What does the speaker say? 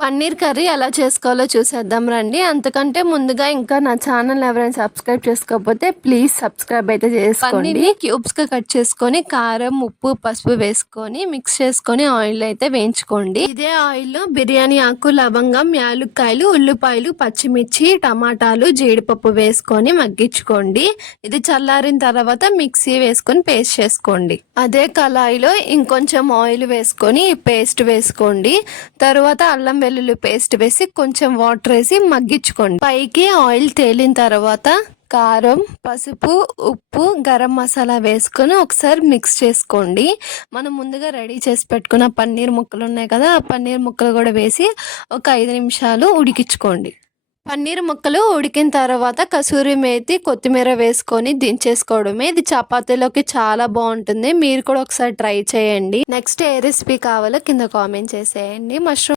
Paneer curry ఎలా చేసుకోవాలో చూసేద్దాం రండి. అంతకంటే ముందుగా ఇంకా నా ఛానల్ ఎవరైనా సబ్స్క్రైబ్ చేసుకోకపోతే ప్లీజ్ సబ్స్క్రైబ్ అయితే చేసుకోండి. పన్నీర్ని క్యూబ్స్గా కట్ చేసుకొని కారం, ఉప్పు, పసుపు వేసుకొని మిక్స్ చేసుకొని ఆయిల్ అయితే వేయించుకోండి. ఇదే ఆయిల్లో బిర్యానీ ఆకు, లవంగం, యాలుక్కాయలు, ఉల్లిపాయలు, పచ్చిమిర్చి, టమాటాలు, జీడిపప్పు వేసుకొని మగ్గించుకోండి. ఇది చల్లారిన తర్వాత మిక్సీ వేసుకొని పేస్ట్ చేసుకోండి. అదే కళాయిలో ఇంకొంచెం ఆయిల్ వేసుకొని పేస్ట్ వేసుకోండి. తర్వాత అల్లం వెల్లుల్లి పేస్ట్ వేసి కొంచెం వాటర్ వేసి మగ్గించుకోండి. పైకి ఆయిల్ తేలిన తర్వాత కారం, పసుపు, ఉప్పు, గరం మసాలా వేసుకొని ఒకసారి మిక్స్ చేసుకోండి. మనం ముందుగా రెడీ చేసి పెట్టుకున్న పన్నీర్ ముక్కలు ఉన్నాయి కదా, ఆ పన్నీర్ ముక్కలు కూడా వేసి ఒక 5 నిమిషాలు ఉడికించుకోండి. పన్నీర్ ముక్కలు ఉడికిన తర్వాత కసూరి మేతి, కొత్తిమీర వేసుకొని దించేసుకోవడమే. ఇది చపాతీలోకి చాలా బాగుంటుంది. మీరు కూడా ఒకసారి ట్రై చేయండి. నెక్స్ట్ ఏ రెసిపీ కావాలో కింద కామెంట్ చేసేయండి. మష్రూమ్